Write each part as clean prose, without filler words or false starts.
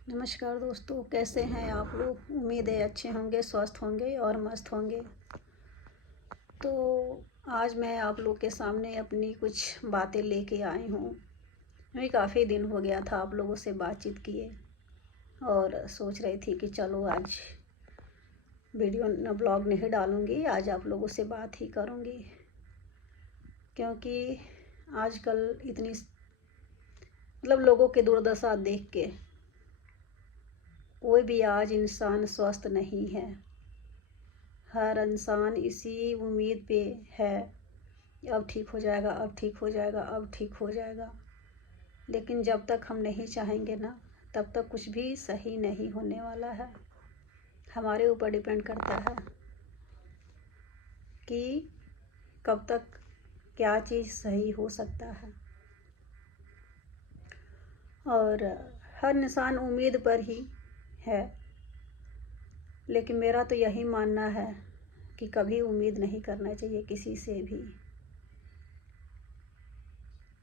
नमस्कार दोस्तों, कैसे हैं आप लोग। उम्मीद है अच्छे होंगे, स्वस्थ होंगे और मस्त होंगे। तो आज मैं आप लोग के सामने अपनी कुछ बातें लेके आई हूँ। मैं काफ़ी दिन हो गया था आप लोगों से बातचीत किए और सोच रही थी कि चलो आज वीडियो न ब्लॉग नहीं डालूँगी, आज आप लोगों से बात ही करूँगी। क्योंकि आजकल इतनी लोगों की दुर्दशा देख के कोई भी आज इंसान स्वस्थ नहीं है। हर इंसान इसी उम्मीद पे है अब ठीक हो जाएगा, अब ठीक हो जाएगा, अब ठीक हो जाएगा। लेकिन जब तक हम नहीं चाहेंगे ना, तब तक कुछ भी सही नहीं होने वाला है। हमारे ऊपर डिपेंड करता है कि कब तक क्या चीज़ सही हो सकता है। और हर इंसान उम्मीद पर ही है, लेकिन मेरा तो यही मानना है कि कभी उम्मीद नहीं करना चाहिए किसी से भी।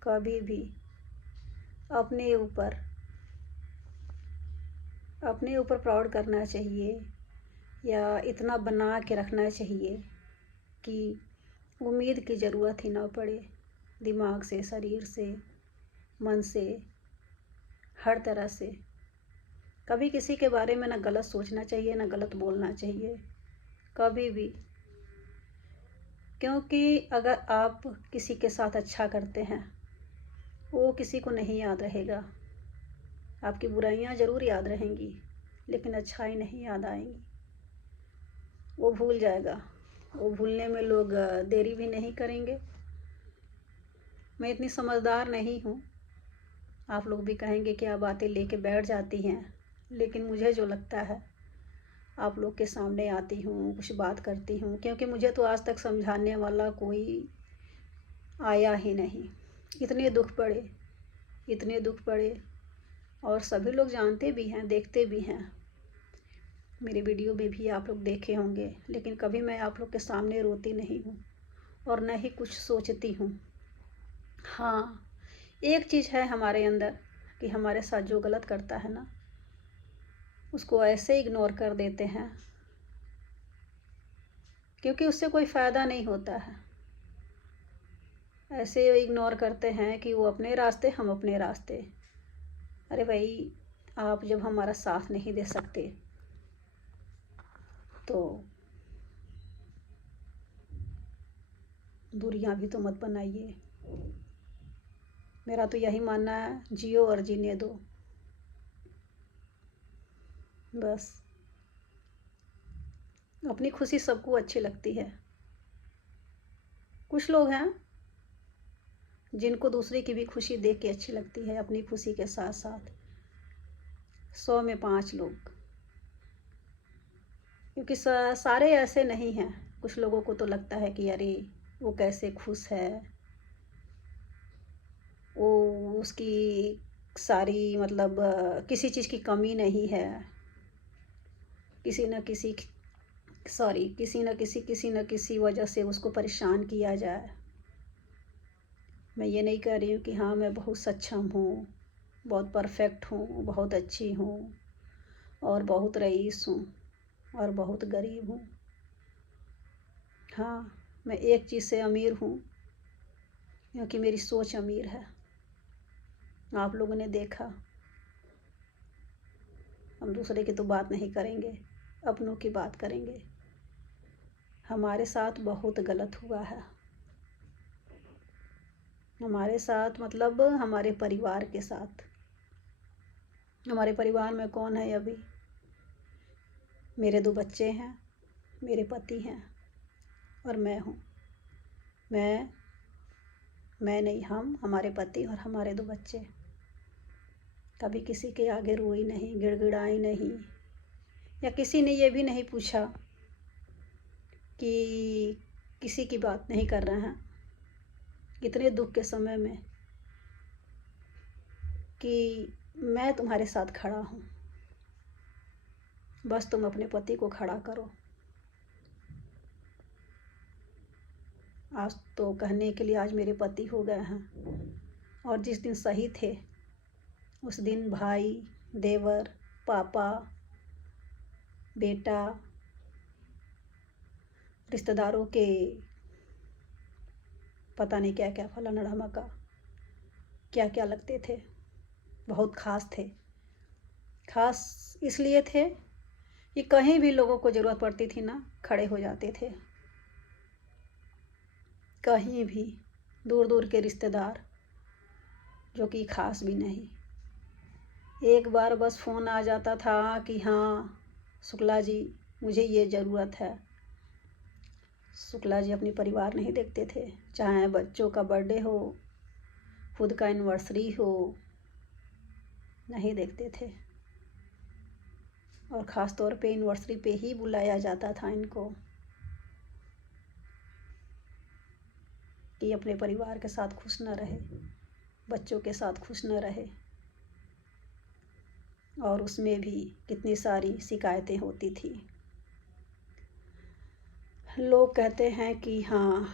कभी भी अपने ऊपर प्राउड करना चाहिए, या इतना बना के रखना चाहिए कि उम्मीद की ज़रूरत ही ना पड़े। दिमाग से, शरीर से, मन से, हर तरह से कभी किसी के बारे में ना गलत सोचना चाहिए, ना गलत बोलना चाहिए, कभी भी। क्योंकि अगर आप किसी के साथ अच्छा करते हैं, वो किसी को नहीं याद रहेगा। आपकी बुराइयां ज़रूर याद रहेंगी, लेकिन अच्छाई नहीं याद आएंगी। वो भूल जाएगा। वो भूलने में लोग देरी भी नहीं करेंगे। मैं इतनी समझदार नहीं हूँ, आप लोग भी कहेंगे क्या बातें लेके बैठ जाती हैं, लेकिन मुझे जो लगता है आप लोग के सामने आती हूँ, कुछ बात करती हूँ। क्योंकि मुझे तो आज तक समझाने वाला कोई आया ही नहीं। इतने दुख पड़े, और सभी लोग जानते भी हैं, देखते भी हैं। मेरे वीडियो में भी आप लोग देखे होंगे, लेकिन कभी मैं आप लोग के सामने रोती नहीं हूँ और न ही कुछ सोचती हूँ। हाँ, एक चीज़ है हमारे अंदर कि हमारे साथ जो गलत करता है ना, उसको ऐसे इग्नोर कर देते हैं, क्योंकि उससे कोई फ़ायदा नहीं होता है। ऐसे इग्नोर करते हैं कि वो अपने रास्ते, हम अपने रास्ते। अरे भाई, आप जब हमारा साथ नहीं दे सकते तो दूरियां भी तो मत बनाइए। मेरा तो यही मानना है, जियो और जीने दो बस। अपनी खुशी सबको अच्छी लगती है। कुछ लोग हैं जिनको दूसरे की भी खुशी देख के अच्छी लगती है, अपनी खुशी के साथ साथ 100 में 5 लोग। क्योंकि सारे ऐसे नहीं हैं। कुछ लोगों को तो लगता है कि अरे वो कैसे खुश है, वो उसकी सारी किसी चीज़ की कमी नहीं है। किसी न किसी वजह से उसको परेशान किया जाए। मैं ये नहीं कह रही हूँ कि हाँ मैं बहुत सक्षम हूँ, बहुत परफेक्ट हूँ, बहुत अच्छी हूँ और बहुत रईस हूँ और बहुत गरीब हूँ। हाँ, मैं एक चीज़ से अमीर हूँ, क्योंकि मेरी सोच अमीर है। आप लोगों ने देखा। हम दूसरे की तो बात नहीं करेंगे, अपनों की बात करेंगे। हमारे साथ बहुत गलत हुआ है। हमारे साथ हमारे परिवार के साथ। हमारे परिवार में कौन है अभी? मेरे 2 बच्चे हैं, मेरे पति हैं और मैं हूँ। मैं नहीं, हम, हमारे पति और हमारे 2 बच्चे। कभी किसी के आगे रोई नहीं, गिड़गिड़ाई नहीं, या किसी ने ये भी नहीं पूछा कि किसी की बात नहीं कर रहे हैं इतने दुख के समय में कि मैं तुम्हारे साथ खड़ा हूँ। बस तुम अपने पति को खड़ा करो। आज तो कहने के लिए आज मेरे पति हो गए हैं, और जिस दिन सही थे उस दिन भाई, देवर, पापा, बेटा, रिश्तेदारों के पता नहीं क्या क्या फलाना ढमाका क्या क्या लगते थे। बहुत ख़ास थे। ख़ास इसलिए थे कि कहीं भी लोगों को ज़रूरत पड़ती थी ना, खड़े हो जाते थे। कहीं भी दूर दूर के रिश्तेदार जो कि ख़ास भी नहीं, एक बार बस फ़ोन आ जाता था कि हाँ शुक्ला जी मुझे ये ज़रूरत है। शुक्ला जी अपनी परिवार नहीं देखते थे, चाहे बच्चों का बर्थडे हो, खुद का एनिवर्सरी हो, नहीं देखते थे। और ख़ास तौर पे एनिवर्सरी पे ही बुलाया जाता था इनको कि अपने परिवार के साथ खुश न रहे, बच्चों के साथ खुश न रहे। और उसमें भी कितनी सारी शिकायतें होती थी। लोग कहते हैं कि हाँ,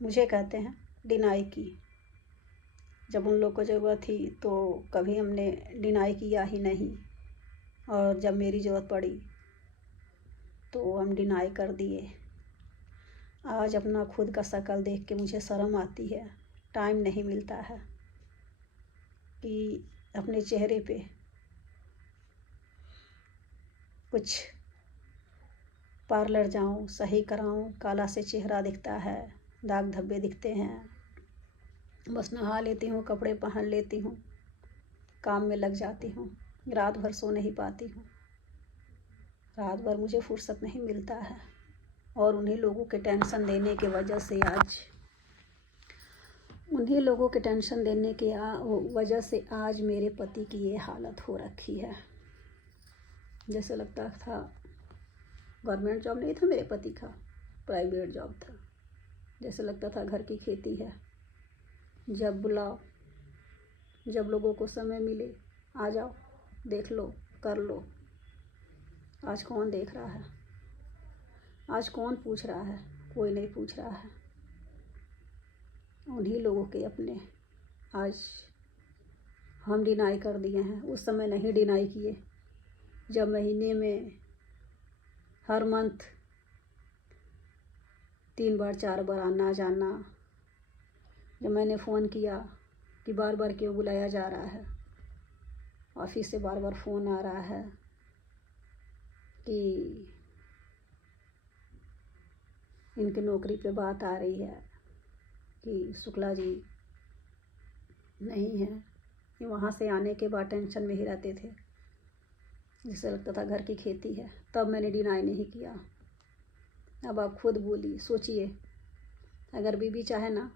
मुझे कहते हैं डिनाई की। जब उन लोग को ज़रूरत थी तो कभी हमने डिनाई किया ही नहीं, और जब मेरी ज़रूरत पड़ी तो हम डिनाई कर दिए। आज अपना खुद का शक्ल देख के मुझे शर्म आती है। टाइम नहीं मिलता है कि अपने चेहरे पे कुछ पार्लर जाऊं, सही कराऊं। काला से चेहरा दिखता है, दाग धब्बे दिखते हैं। बस नहा लेती हूँ, कपड़े पहन लेती हूँ, काम में लग जाती हूँ, रात भर सो नहीं पाती हूँ। रात भर मुझे फुर्सत नहीं मिलता है। और उन्हीं लोगों के टेंशन देने की वजह से आज मेरे पति की ये हालत हो रखी है। जैसे लगता था गवर्नमेंट जॉब नहीं था मेरे पति का, प्राइवेट जॉब था। जैसे लगता था घर की खेती है, जब बुलाओ, जब लोगों को समय मिले आ जाओ, देख लो, कर लो। आज कौन देख रहा है? आज कौन पूछ रहा है? कोई नहीं पूछ रहा है। उन्हीं लोगों के अपने आज हम डिनाई कर दिए हैं। उस समय नहीं डिनाई किए, जब महीने में हर मंथ 3 बार 4 बार आना जाना। जब मैंने फ़ोन किया कि बार बार क्यों बुलाया जा रहा है, ऑफिस से बार बार फ़ोन आ रहा है कि इनकी नौकरी पे बात आ रही है कि शुक्ला जी नहीं है। ये वहाँ से आने के बाद टेंशन में ही रहते थे, जिससे लगता था घर की खेती है। तब मैंने डिनाई नहीं किया। अब आप खुद बोलिए, सोचिए, अगर बीवी चाहे ना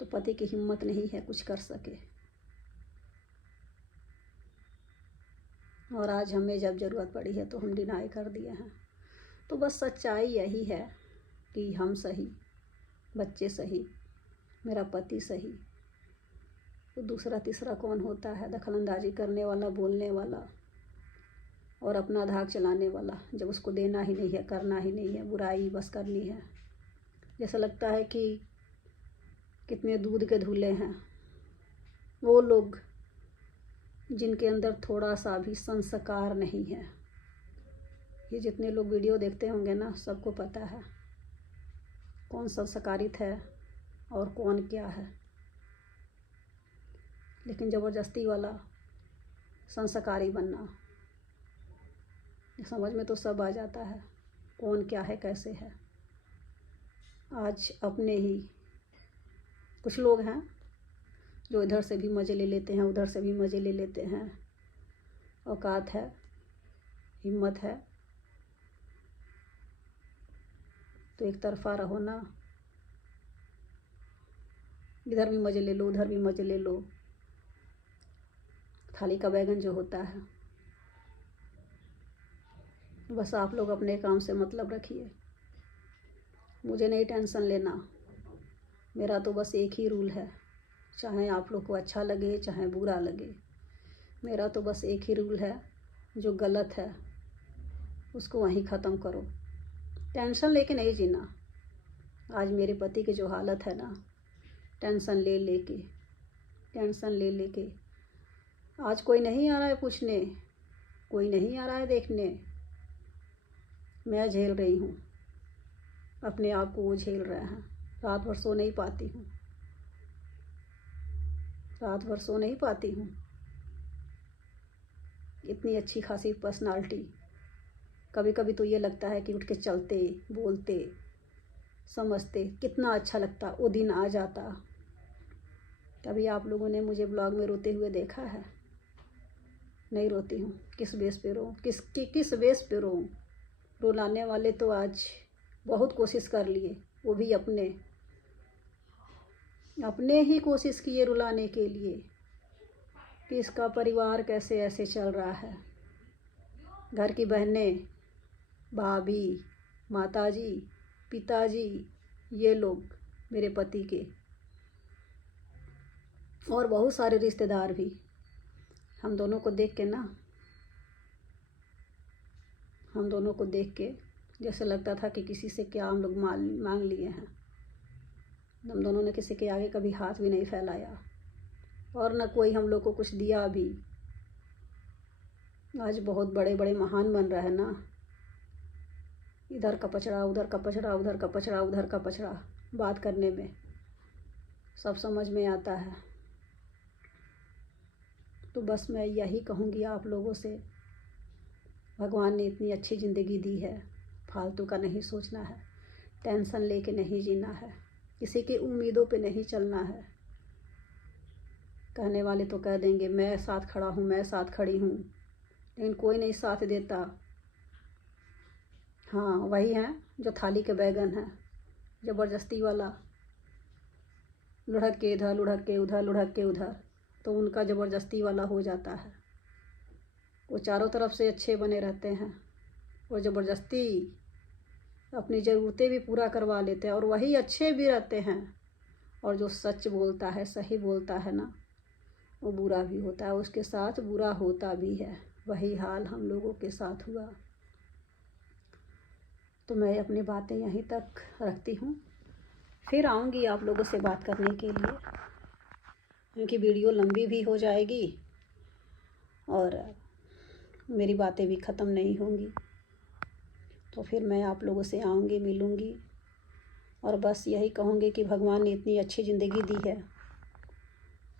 तो पति की हिम्मत नहीं है कुछ कर सके। और आज हमें जब ज़रूरत पड़ी है तो हम डिनाई कर दिए हैं। तो बस सच्चाई यही है कि हम सही, बच्चे सही, मेरा पति सही, तो दूसरा तीसरा कौन होता है दखलंदाजी करने वाला, बोलने वाला और अपना धाक चलाने वाला, जब उसको देना ही नहीं है, करना ही नहीं है, बुराई बस करनी है। जैसा लगता है कि कितने दूध के धुले हैं वो लोग जिनके अंदर थोड़ा सा भी संस्कार नहीं है। ये जितने लोग वीडियो देखते होंगे ना, सबको पता है कौन संस्कारित है और कौन क्या है। लेकिन ज़बरदस्ती वाला संस्कारी बनना, समझ में तो सब आ जाता है कौन क्या है, कैसे है। आज अपने ही कुछ लोग हैं जो इधर से भी मज़े ले लेते हैं, उधर से भी मज़े ले लेते हैं। औकात है, हिम्मत है तो एक तरफा रहो ना, इधर भी मज़े ले लो, उधर भी मज़े ले लो। थाली का बैगन जो होता है, बस आप लोग अपने काम से मतलब रखिए। मुझे नहीं टेंशन लेना। मेरा तो बस एक ही रूल है, चाहे आप लोग को अच्छा लगे चाहे बुरा लगे, मेरा तो बस एक ही रूल है, जो गलत है उसको वहीं ख़त्म करो। टेंशन लेके नहीं जीना। आज मेरे पति की जो हालत है ना, टेंशन ले लेके आज कोई नहीं आ रहा है पूछने, कोई नहीं आ रहा है देखने। मैं झेल रही हूँ, अपने आप को वो झेल रहे हैं। रात भर सो नहीं पाती हूँ, रात भर सो नहीं पाती हूँ। इतनी अच्छी खासी पर्सनालिटी, कभी कभी तो ये लगता है कि उठ के चलते, बोलते, समझते कितना अच्छा लगता, वो दिन आ जाता। कभी आप लोगों ने मुझे ब्लॉग में रोते हुए देखा है? नहीं रोती हूँ। किस बेस पे रो, किस बेस पे रो? रुलाने वाले तो आज बहुत कोशिश कर लिए, वो भी अपने ही कोशिश किए रुलाने के लिए कि इसका परिवार कैसे ऐसे चल रहा है। घर की बहनें, भाभी, माताजी, पिताजी, ये लोग मेरे पति के, और बहुत सारे रिश्तेदार भी, हम दोनों को देख के जैसे लगता था कि किसी से क्या हम लोग मांग लिए हैं। हम दोनों ने किसी के आगे कभी हाथ भी नहीं फैलाया, और न कोई हम लोग को कुछ दिया भी। आज बहुत बड़े बड़े महान बन रहे हैं ना, इधर का पचड़ा, उधर का पचड़ा, उधर का पचड़ा, उधर का पचड़ा, बात करने में सब समझ में आता है। तो बस मैं यही कहूँगी आप लोगों से, भगवान ने इतनी अच्छी ज़िंदगी दी है, फालतू का नहीं सोचना है, टेंशन लेके नहीं जीना है, किसी की उम्मीदों पे नहीं चलना है। कहने वाले तो कह देंगे मैं साथ खड़ा हूँ, मैं साथ खड़ी हूँ, लेकिन कोई नहीं साथ देता। हाँ, वही हैं जो थाली के बैगन हैं, ज़बरदस्ती वाला, लुढ़क के इधर, लुढ़क के उधर, लुढ़क के उधर, तो उनका ज़बरदस्ती वाला हो जाता है। वो चारों तरफ से अच्छे बने रहते हैं, वो ज़बरदस्ती अपनी ज़रूरतें भी पूरा करवा लेते हैं, और वही अच्छे भी रहते हैं। और जो सच बोलता है, सही बोलता है ना, वो बुरा भी होता है, उसके साथ बुरा होता भी है। वही हाल हम लोगों के साथ हुआ। तो मैं अपनी बातें यहीं तक रखती हूँ, फिर आऊँगी आप लोगों से बात करने के लिए, क्योंकि वीडियो लंबी भी हो जाएगी और मेरी बातें भी ख़त्म नहीं होंगी। तो फिर मैं आप लोगों से आऊँगी, मिलूँगी, और बस यही कहूँगी कि भगवान ने इतनी अच्छी ज़िंदगी दी है,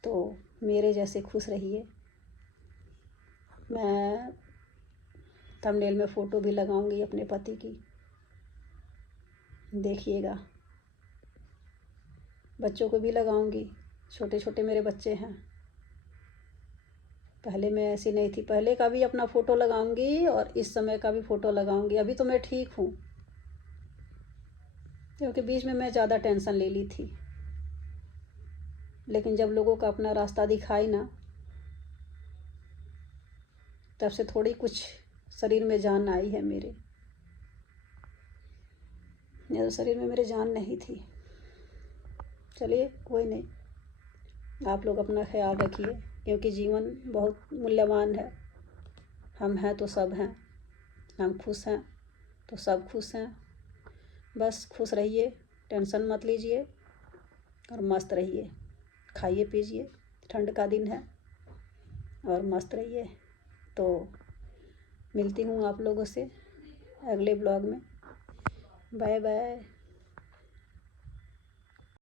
तो मेरे जैसे खुश रहिए। मैं थंबनेल में फ़ोटो भी लगाऊंगी अपने पति की, देखिएगा। बच्चों को भी लगाऊंगी, छोटे छोटे मेरे बच्चे हैं। पहले मैं ऐसी नहीं थी, पहले का भी अपना फ़ोटो लगाऊंगी और इस समय का भी फ़ोटो लगाऊंगी। अभी तो मैं ठीक हूँ, क्योंकि बीच में मैं ज़्यादा टेंशन ले ली थी, लेकिन जब लोगों का अपना रास्ता दिखाई ना, तब से थोड़ी कुछ शरीर में जान आई है मेरे, नहीं तो शरीर में मेरे जान नहीं थी। चलिए कोई नहीं, आप लोग अपना ख्याल रखिए, क्योंकि जीवन बहुत मूल्यवान है। हम हैं तो सब हैं, हम खुश हैं तो सब खुश हैं। बस खुश रहिए, टेंशन मत लीजिए, और मस्त रहिए, खाइए पीजिए, ठंड का दिन है, और मस्त रहिए। तो मिलती हूँ आप लोगों से अगले ब्लॉग में। Bye bye.